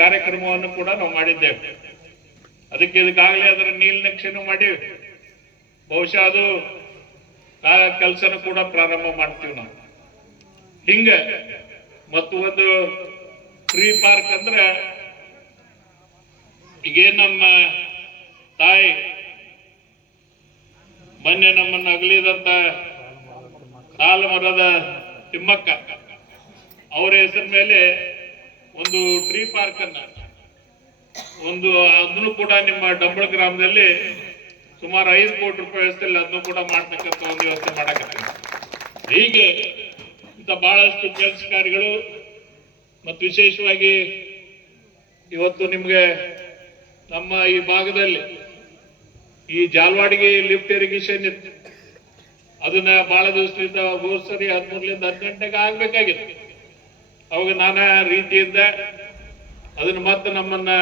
ಕಾರ್ಯಕ್ರಮವನ್ನು ಕೂಡ ನಾವು ಮಾಡಿದ್ದೇವೆ. ಇದಕ್ಕಾಗಲೇ ಅದರ ನೀಲನಕ್ಷೆನೂ ಮಾಡಿ ಬಹುಶಃ ಅದು ಕೆಲಸನೂ ಕೂಡ ಪ್ರಾರಂಭ ಮಾಡ್ತೀವಿ ನಾವು. ಹಿಂಗ ಮತ್ತು ಒಂದು ಟ್ರೀ ಪಾರ್ಕ್ ಅಂದ್ರೆ ಈಗೇನ್ ನಮ್ಮ ತಾಯಿ ಮೊನ್ನೆ ನಮ್ಮನ್ನು ಅಗಲಿದಂತ ಸಾಲ ಮರದ ತಿಮ್ಮಕ್ಕ ಅವರ ಹೆಸರ ಮೇಲೆ ಒಂದು ಟ್ರೀ ಪಾರ್ಕ್ ಅನ್ನ ಅದನ್ನು ಕೂಡ ನಿಮ್ಮ ಡಂಬಳ ಗ್ರಾಮದಲ್ಲಿ ಸುಮಾರು 5 ಕೋಟಿ ರೂಪಾಯಿ ವ್ಯವಸ್ಥೆಯಲ್ಲಿ ಅದನ್ನು ಕೂಡ ಮಾಡ್ತಕ್ಕಂಥ ಒಂದು ವ್ಯವಸ್ಥೆ ಮಾಡಕತ್ತೀವಿ. ಹೀಗೆ ಇಂಥ ಬಹಳಷ್ಟು ಕೆಲಸ ಕಾರ್ಯಗಳು ಮತ್ತು ವಿಶೇಷವಾಗಿ ಇವತ್ತು ನಿಮ್ಗೆ ನಮ್ಮ ಈ ಭಾಗದಲ್ಲಿ ಈ ಜಾಲವಾಡಿಗೆ ಲಿಫ್ಟ್ ಇರಿಗೇಷನ್ ಇತ್ತು. ಅದನ್ನ ಬಹಳ ದಿವಸದಿಂದ ಸರಿ 13ರಿಂದ 10 ಗಂಟೆಗೆ ಆಗ್ಬೇಕಾಗಿತ್ತು. ಅವಾಗ ನಾನಾ ರೀತಿಯಿಂದ ಅದನ್ನ ಮತ್ತೆ ನಮ್ಮನ್ನ